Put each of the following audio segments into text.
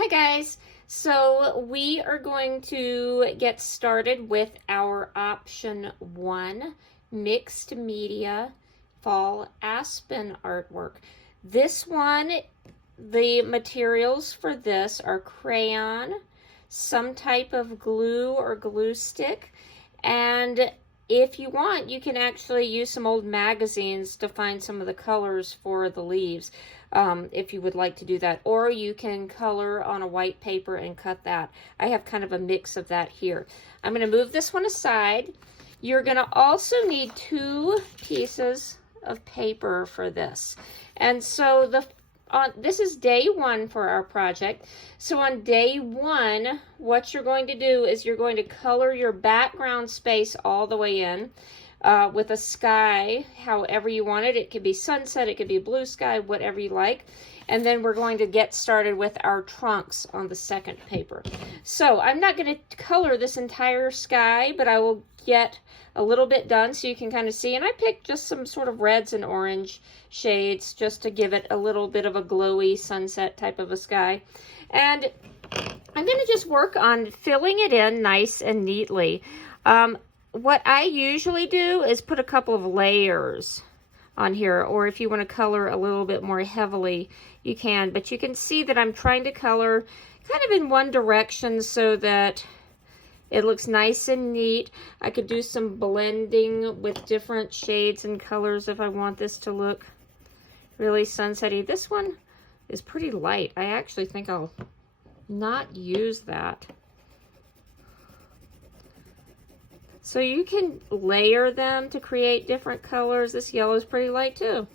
Hi guys, so we are going to get started with our option 1 mixed media fall Aspen artwork. This one, the materials for this are crayon, some type of glue or glue stick, and if you want, you can actually use some old magazines to find some of the colors for the leaves, if you would like to do that. Or you can color on a white paper and cut that. I have kind of a mix of that here. I'm going to move this one aside. You're going to also need 2 pieces of paper for this. And so this is day 1 for our project. So on day 1, what you're going to do is you're going to color your background space all the way in with a sky, however you want it. It could be sunset, it could be blue sky, whatever you like. And then we're going to get started with our trunks on the second paper. So I'm not going to color this entire sky, but I will get a little bit done so you can kind of see. And I picked just some sort of reds and orange shades just to give it a little bit of a glowy sunset type of a sky. And I'm going to just work on filling it in nice and neatly. What I usually do is put a couple of layers on here, or if you want to color a little bit more heavily, you can. But you can see that I'm trying to color kind of in one direction so that it looks nice and neat. I could do some blending with different shades and colors if I want this to look really sunsetty. This one is pretty light. I actually think I'll not use that. So you can layer them to create different colors. This yellow is pretty light too.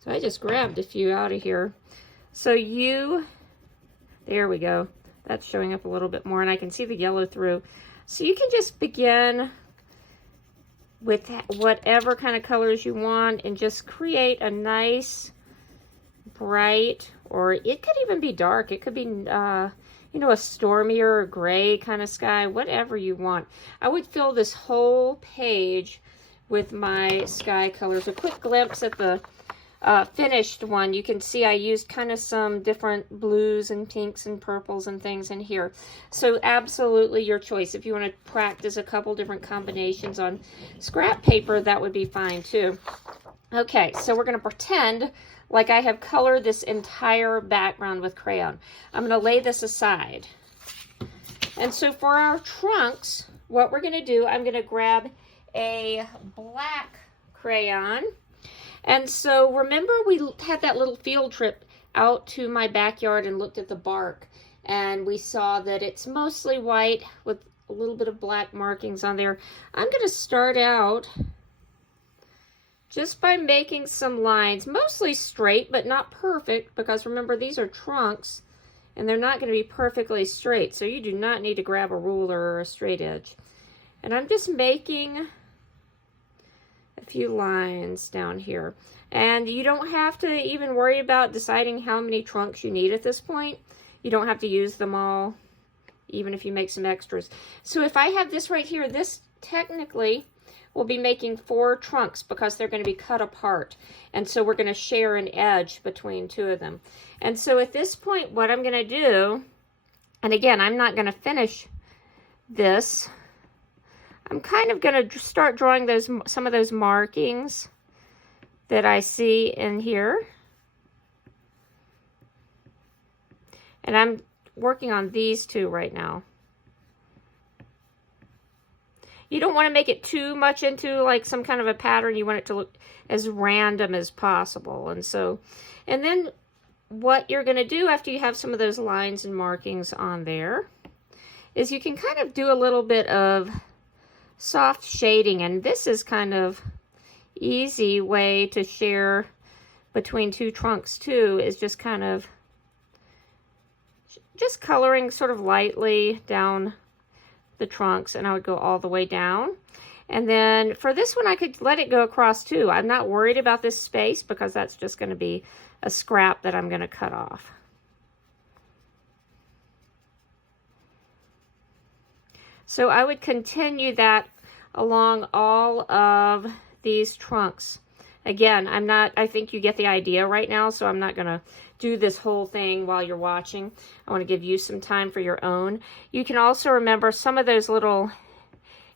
So I just grabbed a few out of here. So there we go. That's showing up a little bit more and I can see the yellow through. So you can just begin with whatever kind of colors you want and just create a nice bright, or it could even be dark. It could be, you know, a stormier or gray kind of sky, whatever you want. I would fill this whole page with my sky colors. A quick glimpse at the finished one. You can see I used kind of some different blues and pinks and purples and things in here. So absolutely your choice. If you want to practice a couple different combinations on scrap paper, that would be fine too. Okay, so we're going to pretend like I have colored this entire background with crayon. I'm going to lay this aside. And so for our trunks, what we're going to do, I'm going to grab a black crayon. And so remember we had that little field trip out to my backyard and looked at the bark. And we saw that it's mostly white with a little bit of black markings on there. I'm going to start out just by making some lines, mostly straight, but not perfect, because remember, these are trunks, and they're not going to be perfectly straight, so you do not need to grab a ruler or a straight edge. And I'm just making a few lines down here. And you don't have to even worry about deciding how many trunks you need at this point. You don't have to use them all, even if you make some extras. So if I have this right here, this technically we'll be making 4 trunks because they're going to be cut apart. And so we're going to share an edge between 2 of them. And so at this point, what I'm going to do, and again, I'm not going to finish this. I'm kind of going to start drawing some of those markings that I see in here. And I'm working on these 2 right now. You don't want to make it too much into like some kind of a pattern. You want it to look as random as possible. And then what you're going to do after you have some of those lines and markings on there is you can kind of do a little bit of soft shading. And this is kind of easy way to share between 2 trunks too, is just kind of just coloring sort of lightly down the trunks, and I would go all the way down. And then for this one, I could let it go across too. I'm not worried about this space because that's just going to be a scrap that I'm going to cut off. So I would continue that along all of these trunks Again, I think you get the idea right now, so I'm not going to do this whole thing while you're watching. I want to give you some time for your own. You can also remember some of those little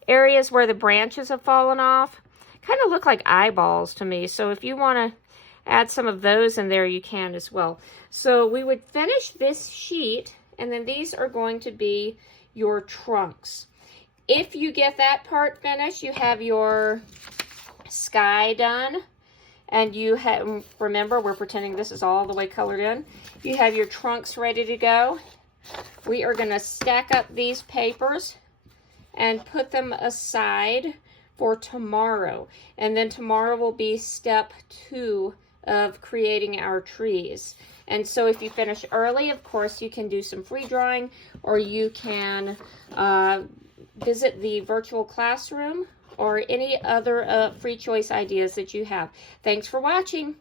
areas where the branches have fallen off. Kind of look like eyeballs to me, so if you want to add some of those in there, you can as well. So we would finish this sheet, and then these are going to be your trunks. If you get that part finished, you have your sky done, and you have, remember, we're pretending this is all the way colored in. You have your trunks ready to go. We are going to stack up these papers and put them aside for tomorrow. And then tomorrow will be step 2 of creating our trees. And so if you finish early, of course, you can do some free drawing, or you can visit the virtual classroom, or any other free choice ideas that you have. Thanks for watching.